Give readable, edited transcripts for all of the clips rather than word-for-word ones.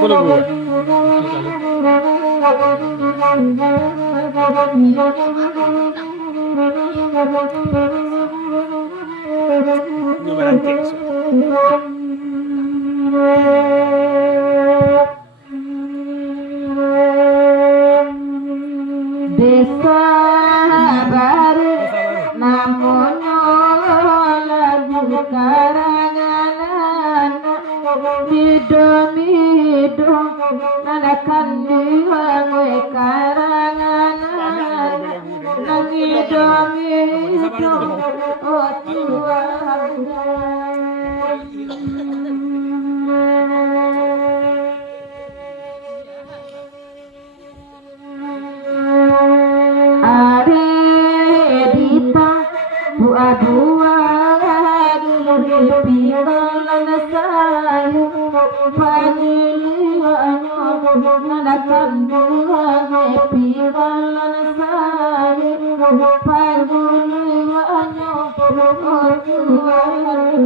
Boleh buat. Coba nanti. Desa baru namun lagu karangan mido nanakan dua gue karangan mido oh Tuhan. Buah-buah dulu pinggalan sayu panilianyo nanakan buah pinggalan sayu panilianyo oh Tuhan.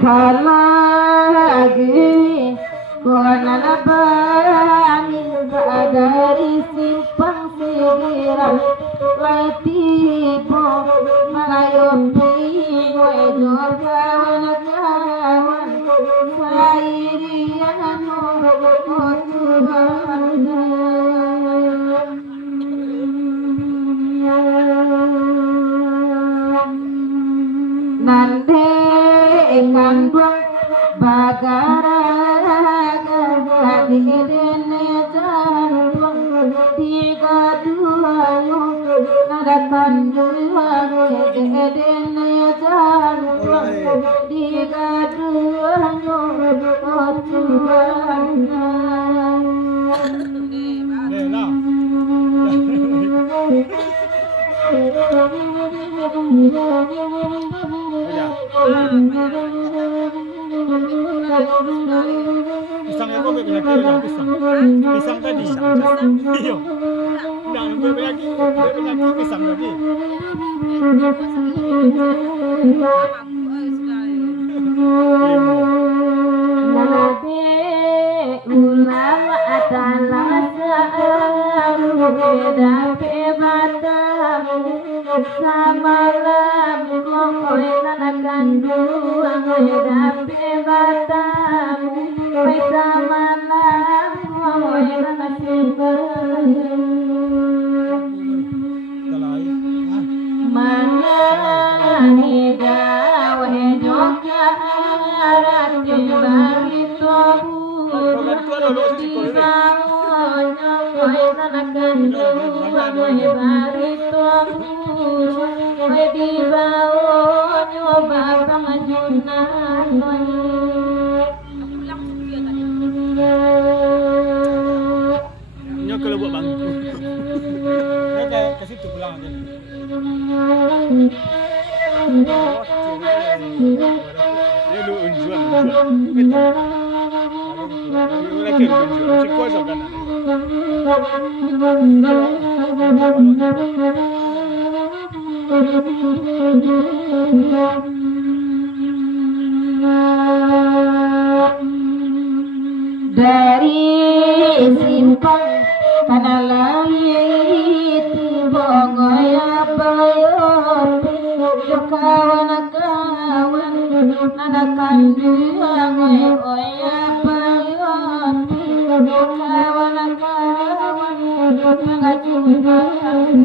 Kalagi konana bani dari simpang siram laitipo malayopi wejo kawan sairiano nande kandung bagaraga didene jantung tiga dua nada kandung didene jantung tiga dua oh Tuhan. Pisang aku banyak pisang tadi. Iya. Nah, banyak pisang tadi. Ulama adalah beda samalam kokoy nanakan dua dape batam koy samalam kokoy nanakan mana hidaw joka arat barito koy nanakan dua barito di bawah nyoba pengajunan Nyo kalau buat bangku. Mereka ke situ pulang aja. Dia lu unjuan. Mereka unjuan. Si kuasa kan. Dari simpang kana langit bongoya bayon kawan kawan nanakan duangoy oya bayon kawan kawan nangajungan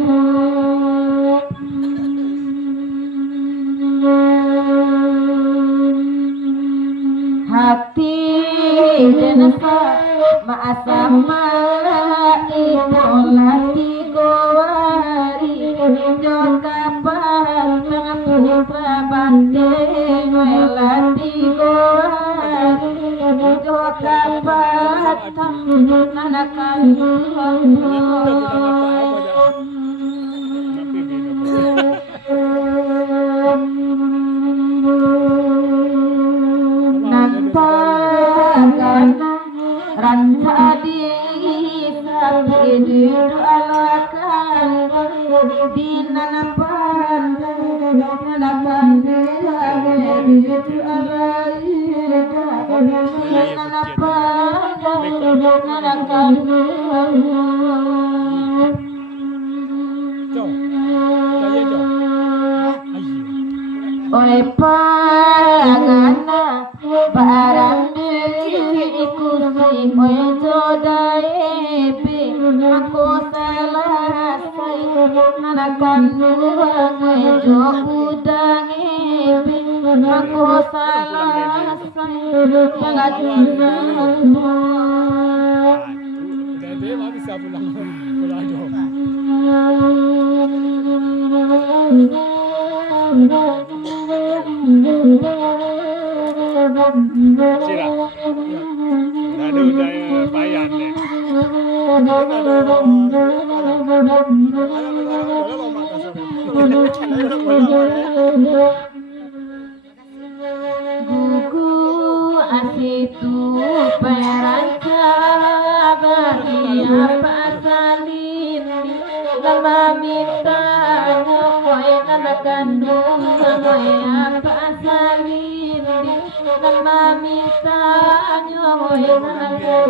hati jenasa maasama ibolati gowari jokapan putra bante welati gowari jokapan nanakan Ranca di sabidu alakan di nanapan nanapan di alakan nanapan nanakan Oi pagana barang ikusi oi jodaepe aku selesai nanakan oi jo udangepe aku selesai pagana Jadi nggak bisa pulang pulang Sila, ada udaya payan deh. Gugu asitu peranca bagi apa salin lama minta nyoy nanakan nyoy apa salin lama minta nyoy nanakan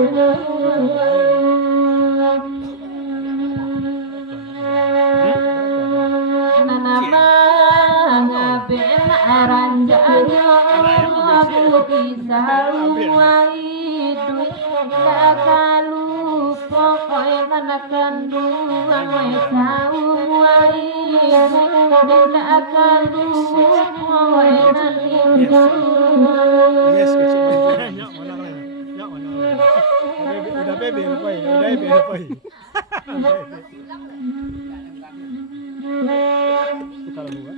nanama ngaben aranja aku bisa waidu kalu pokoy nanakan dua moy saum waidu kalu pokoy nanindu Yes, udah bebe lepai, udah bebe lepai. Kita lalu